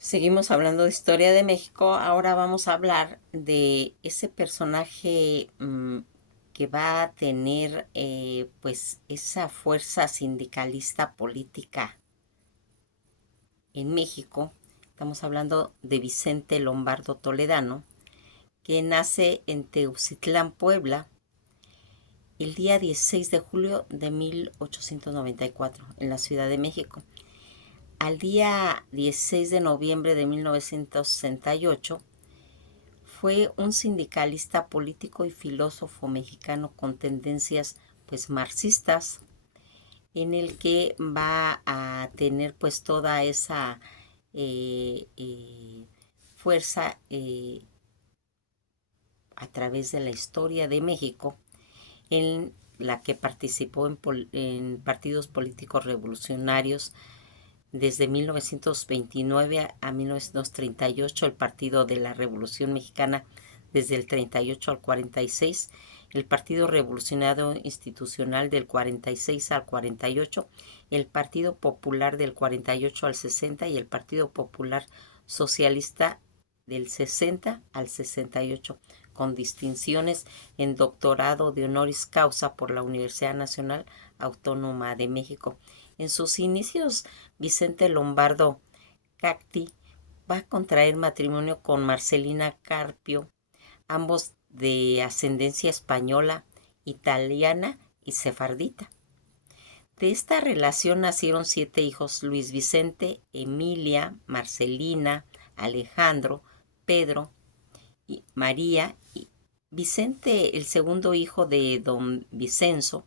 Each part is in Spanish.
Seguimos hablando de historia de México. Ahora vamos a hablar de ese personaje que va a tener pues esa fuerza sindicalista política en México. Estamos hablando de Vicente Lombardo Toledano, que nace en Teucitlán, Puebla, el día 16 de julio de 1894, en la Ciudad de México. Al día 16 de noviembre de 1968, fue un sindicalista político y filósofo mexicano con tendencias pues marxistas, en el que va a tener pues toda esa fuerza a través de la historia de México, en la que participó en partidos políticos revolucionarios desde 1929 a 1938, el Partido de la Revolución Mexicana desde el 38 al 46, el Partido Revolucionario Institucional del 46 al 48, el Partido Popular del 48 al 60 y el Partido Popular Socialista del 60 al 68, con distinciones en doctorado de honoris causa por la Universidad Nacional Autónoma de México. En sus inicios, Vicente Lombardo Cacti va a contraer matrimonio con Marcelina Carpio, ambos de ascendencia española, italiana y sefardita. De esta relación nacieron 7 hijos: Luis Vicente, Emilia, Marcelina, Alejandro, Pedro y María. Y Vicente, el segundo hijo de don Vicenzo,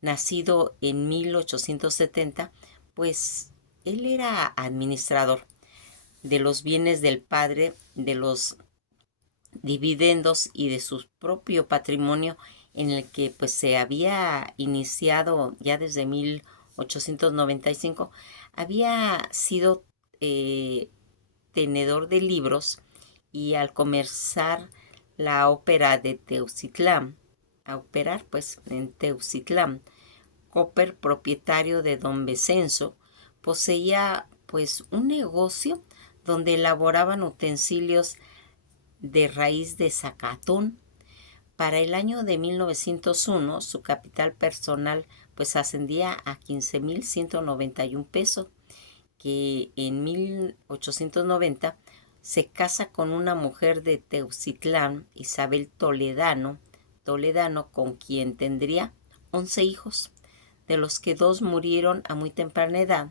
nacido en 1870, pues él era administrador de los bienes del padre, de los dividendos y de su propio patrimonio, en el que pues se había iniciado ya desde 1895. Había sido eh, tenedor de libros, y al comenzar la ópera de Teucitlán, a operar pues en Teucitlán, Copper, propietario de don Vicenzo, poseía pues un negocio donde elaboraban utensilios de raíz de zacatón. Para el año de 1901, su capital personal pues ascendía a 15,191 pesos, que en 1890 se casa con una mujer de Teucitlán, Isabel Toledano, con quien tendría 11 hijos, de los que 2 murieron a muy temprana edad.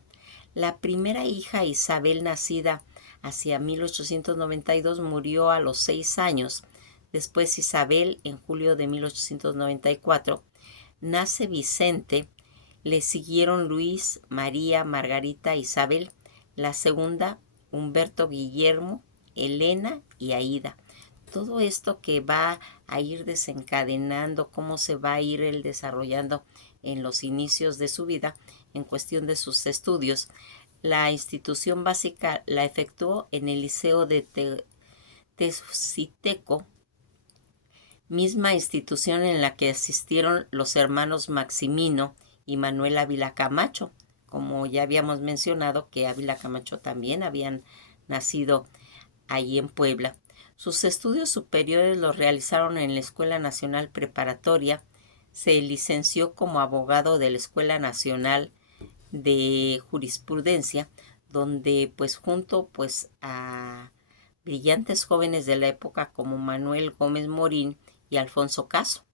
La primera hija, Isabel, nacida hacia 1892, murió a los 6 años. Después Isabel, en julio de 1894, nace Vicente. Le siguieron Luis, María, Margarita, Isabel. La segunda, Humberto, Guillermo, Elena y Aída. Todo esto que va a ir desencadenando, cómo se va a ir él desarrollando en los inicios de su vida, en cuestión de sus estudios. La institución básica la efectuó en el Liceo de Tezciteco, misma institución en la que asistieron los hermanos Maximino y Manuel Ávila Camacho, como ya habíamos mencionado que Ávila Camacho también habían nacido allí en Puebla. Sus estudios superiores los realizaron en la Escuela Nacional Preparatoria. Se licenció como abogado de la Escuela Nacional de Jurisprudencia, donde pues junto pues a brillantes jóvenes de la época como Manuel Gómez Morín y Alfonso Caso,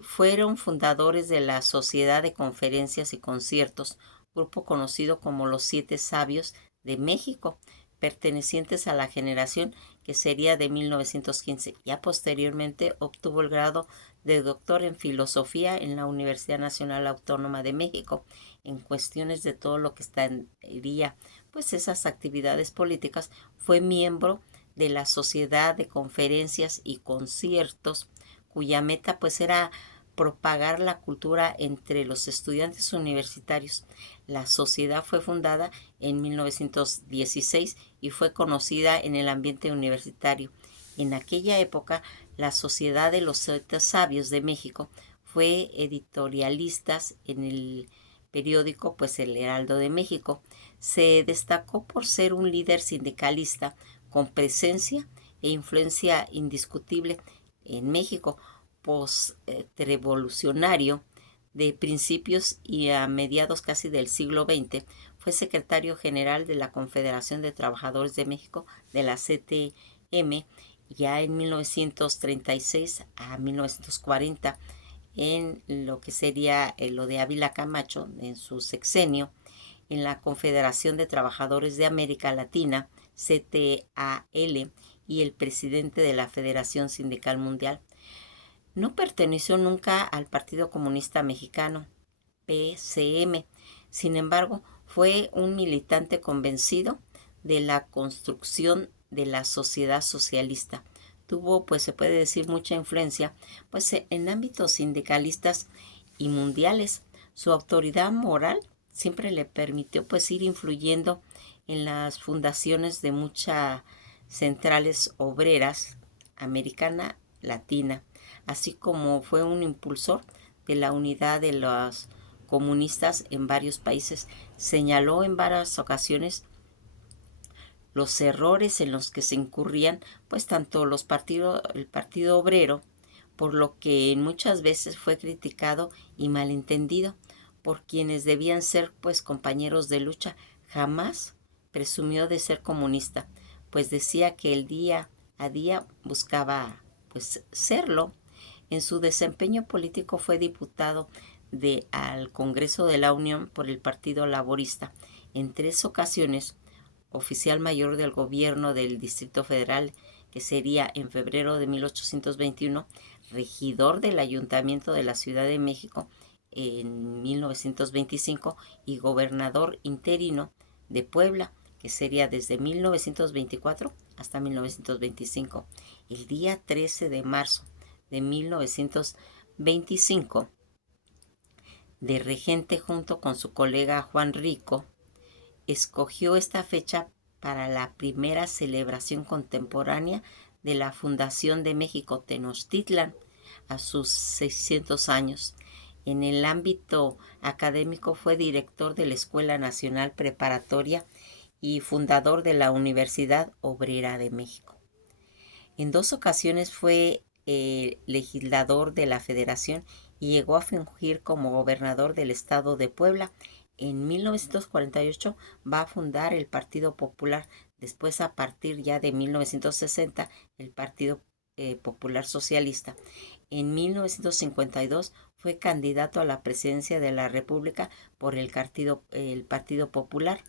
fueron fundadores de la Sociedad de Conferencias y Conciertos, grupo conocido como los Siete Sabios de México, pertenecientes a la generación que sería de 1915. Ya posteriormente obtuvo el grado de doctor en filosofía en la Universidad Nacional Autónoma de México, en cuestiones de todo lo que estaría pues esas actividades políticas. Fue miembro de la Sociedad de Conferencias y Conciertos, cuya meta pues era propagar la cultura entre los estudiantes universitarios. La sociedad fue fundada en 1916 y fue conocida en el ambiente universitario. En aquella época, la Sociedad de los Siete Sabios de México fue editorialistas en el periódico pues El Heraldo de México. Se destacó por ser un líder sindicalista con presencia e influencia indiscutible en México, post-revolucionario de principios y a mediados casi del siglo XX. Fue secretario general de la Confederación de Trabajadores de México, de la CTM, ya en 1936 a 1940, en lo que sería lo de Ávila Camacho, en su sexenio, en la Confederación de Trabajadores de América Latina, CTAL, y el presidente de la Federación Sindical Mundial. No perteneció nunca al Partido Comunista Mexicano, PCM. Sin embargo, fue un militante convencido de la construcción de la sociedad socialista. Tuvo, pues se puede decir, mucha influencia pues en ámbitos sindicalistas y mundiales. Su autoridad moral siempre le permitió pues ir influyendo en las fundaciones de muchas centrales obreras americana, latina, así como fue un impulsor de la unidad de los comunistas en varios países. Señaló en varias ocasiones los errores en los que se incurrían pues tanto el Partido Obrero, por lo que muchas veces fue criticado y malentendido por quienes debían ser pues compañeros de lucha. Jamás presumió de ser comunista, pues decía que el día a día buscaba pues serlo. En su desempeño político fue diputado al Congreso de la Unión por el Partido Laborista. En 3 ocasiones, oficial mayor del gobierno del Distrito Federal, que sería en febrero de 1821, regidor del Ayuntamiento de la Ciudad de México en 1925 y gobernador interino de Puebla, que sería desde 1924 hasta 1925. El día 13 de marzo de 1925, de regente junto con su colega Juan Rico, escogió esta fecha para la primera celebración contemporánea de la fundación de México Tenochtitlan a sus 600 años. En el ámbito académico fue director de la Escuela Nacional Preparatoria y fundador de la Universidad Obrera de México. En 2 ocasiones fue legislador de la Federación y llegó a fungir como gobernador del estado de Puebla. En 1948 va a fundar el Partido Popular. Después, a partir ya de 1960, el Partido Popular Socialista. En 1952 fue candidato a la presidencia de la República por el Partido Popular.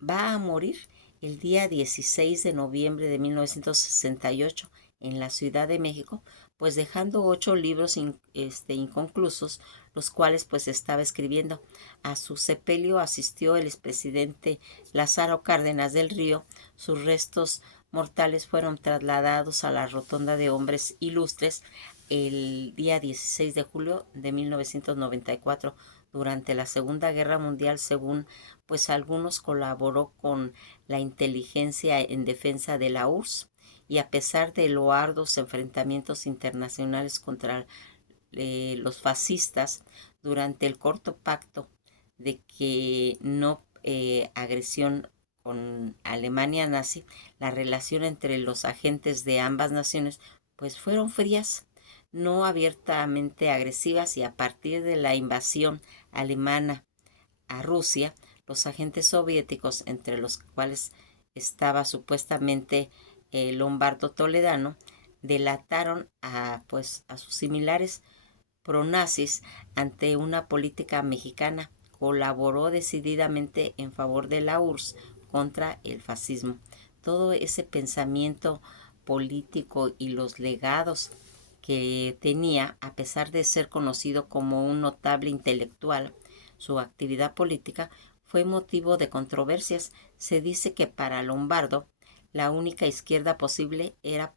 Va a morir el día 16 de noviembre de 1968 en la Ciudad de México, pues dejando 8 libros inconclusos, los cuales pues estaba escribiendo. A su sepelio asistió el expresidente Lázaro Cárdenas del Río. Sus restos mortales fueron trasladados a la Rotonda de Hombres Ilustres el día 16 de julio de 1994. Durante la Segunda Guerra Mundial, según pues algunos, colaboró con la inteligencia en defensa de la URSS, y a pesar de los arduos enfrentamientos internacionales contra los fascistas durante el corto pacto de que no agresión con Alemania nazi, la relación entre los agentes de ambas naciones pues fueron frías, no abiertamente agresivas, y a partir de la invasión alemana a Rusia, los agentes soviéticos, entre los cuales estaba supuestamente Lombardo Toledano, delataron a sus similares pronazis ante una política mexicana. Colaboró decididamente en favor de la URSS contra el fascismo. Todo ese pensamiento político y los legados que tenía, a pesar de ser conocido como un notable intelectual, su actividad política fue motivo de controversias. Se dice que para Lombardo la única izquierda posible era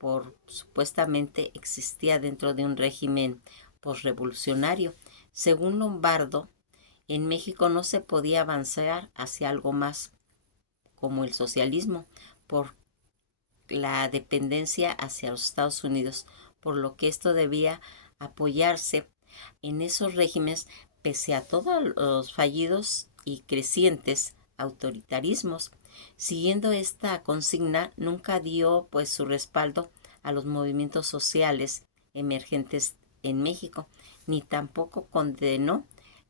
supuestamente existía dentro de un régimen posrevolucionario. Según Lombardo, en México no se podía avanzar hacia algo más como el socialismo por la dependencia hacia los Estados Unidos, por lo que esto debía apoyarse en esos regímenes pese a todos los fallidos y crecientes autoritarismos. Siguiendo esta consigna, nunca dio pues su respaldo a los movimientos sociales emergentes en México, ni tampoco condenó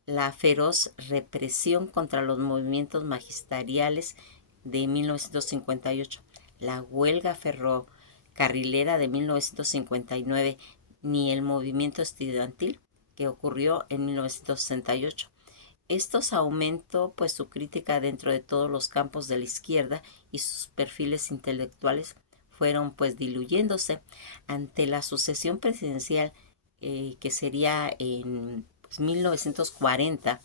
la feroz represión contra los movimientos magisteriales de 1958, la huelga ferrocarrilera de 1959, ni el movimiento estudiantil que ocurrió en 1968. Estos aumentó pues su crítica dentro de todos los campos de la izquierda y sus perfiles intelectuales fueron pues diluyéndose ante la sucesión presidencial que sería en 1940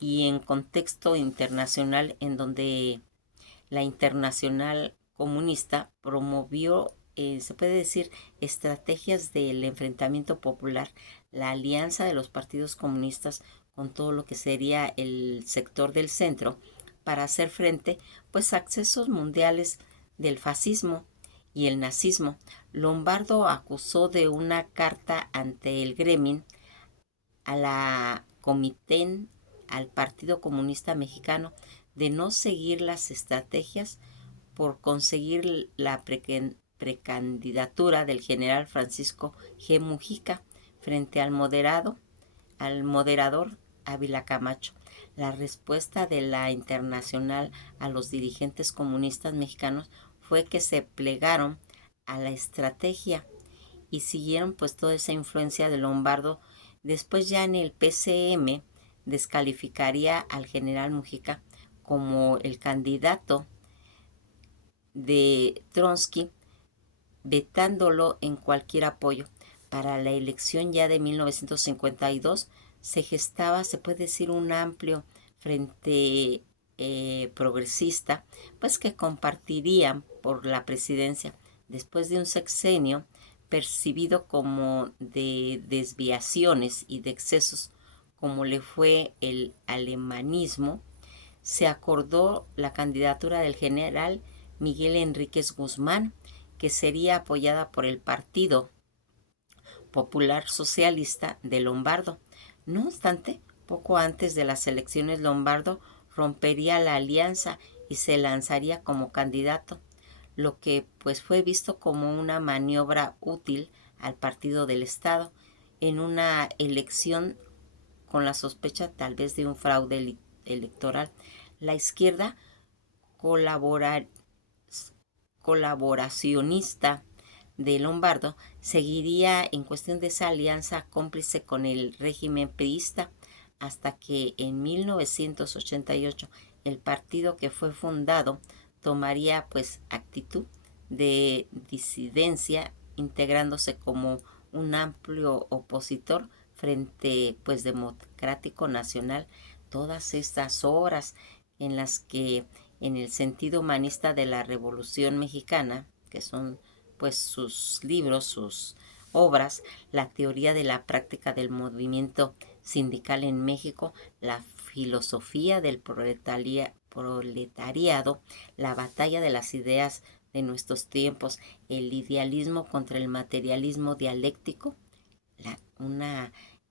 y en contexto internacional en donde la Internacional Comunista promovió, se puede decir, estrategias del enfrentamiento popular, la alianza de los partidos comunistas con todo lo que sería el sector del centro para hacer frente pues a accesos mundiales del fascismo y el nazismo. Lombardo acusó de una carta ante el Gremio a la Comitén, al Partido Comunista Mexicano, de no seguir las estrategias por conseguir la precandidatura del general Francisco G. Mujica frente al moderador Ávila Camacho. La respuesta de la Internacional a los dirigentes comunistas mexicanos fue que se plegaron a la estrategia y siguieron pues toda esa influencia de Lombardo. Después ya en el PCM descalificaría al general Mujica como el candidato de Trotsky, vetándolo en cualquier apoyo. Para la elección ya de 1952 se gestaba, se puede decir, un amplio frente progresista, pues que compartirían por la presidencia después de un sexenio percibido como de desviaciones y de excesos, como le fue el alemanismo. Se acordó la candidatura del general Miguel Enríquez Guzmán, que sería apoyada por el Partido Popular Socialista de Lombardo. No obstante, poco antes de las elecciones, Lombardo rompería la alianza y se lanzaría como candidato, lo que pues fue visto como una maniobra útil al Partido del Estado en una elección con la sospecha tal vez de un fraude electoral. La izquierda colaboracionista de Lombardo seguiría en cuestión de esa alianza cómplice con el régimen priista hasta que en 1988 el partido que fue fundado tomaría pues actitud de disidencia, integrándose como un amplio opositor frente pues Democrático Nacional. Todas estas obras en las que en el sentido humanista de la Revolución Mexicana, que son pues sus libros, sus obras, la teoría de la práctica del movimiento sindical en México, la filosofía del proletariado, la batalla de las ideas de nuestros tiempos, el idealismo contra el materialismo dialéctico,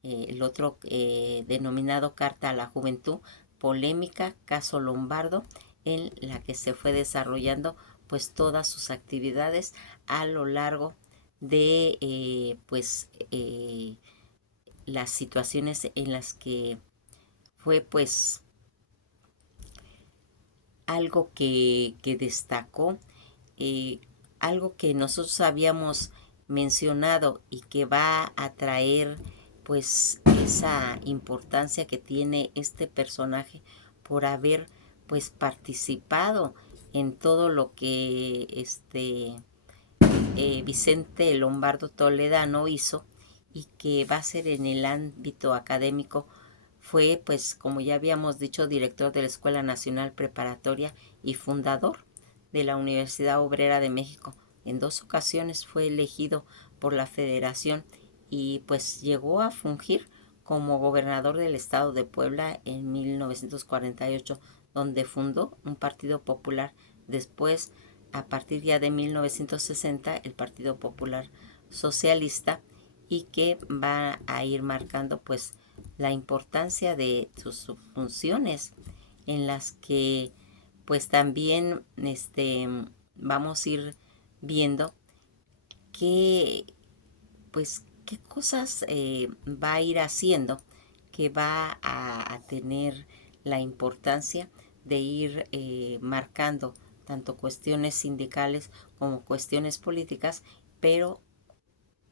el otro denominado Carta a la Juventud, polémica, caso Lombardo, en la que se fue desarrollando pues todas sus actividades a lo largo de las situaciones en las que fue pues algo que destacó, algo que nosotros habíamos mencionado y que va a traer pues esa importancia que tiene este personaje por haber pues participado en todo lo que Vicente Lombardo Toledano hizo y que va a ser en el ámbito académico. Fue, pues, como ya habíamos dicho, director de la Escuela Nacional Preparatoria y fundador de la Universidad Obrera de México. En 2 ocasiones fue elegido por la Federación y pues llegó a fungir como gobernador del estado de Puebla en 1948, donde fundó un partido popular. Después, a partir ya de 1960, el Partido Popular Socialista, y que va a ir marcando pues la importancia de sus funciones en las que pues también vamos a ir viendo qué, pues, qué cosas va a ir haciendo que va a tener la importancia de ir marcando tanto cuestiones sindicales como cuestiones políticas, pero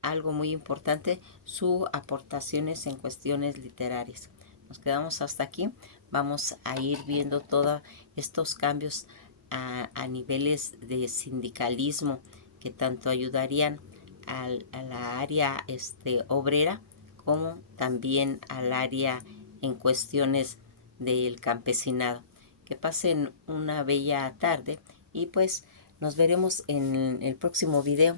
algo muy importante, sus aportaciones en cuestiones literarias. Nos quedamos hasta aquí. Vamos a ir viendo todos estos cambios a niveles de sindicalismo que tanto ayudarían a la área obrera como también al área en cuestiones del campesinado. Que pasen una bella tarde y pues nos veremos en el próximo video.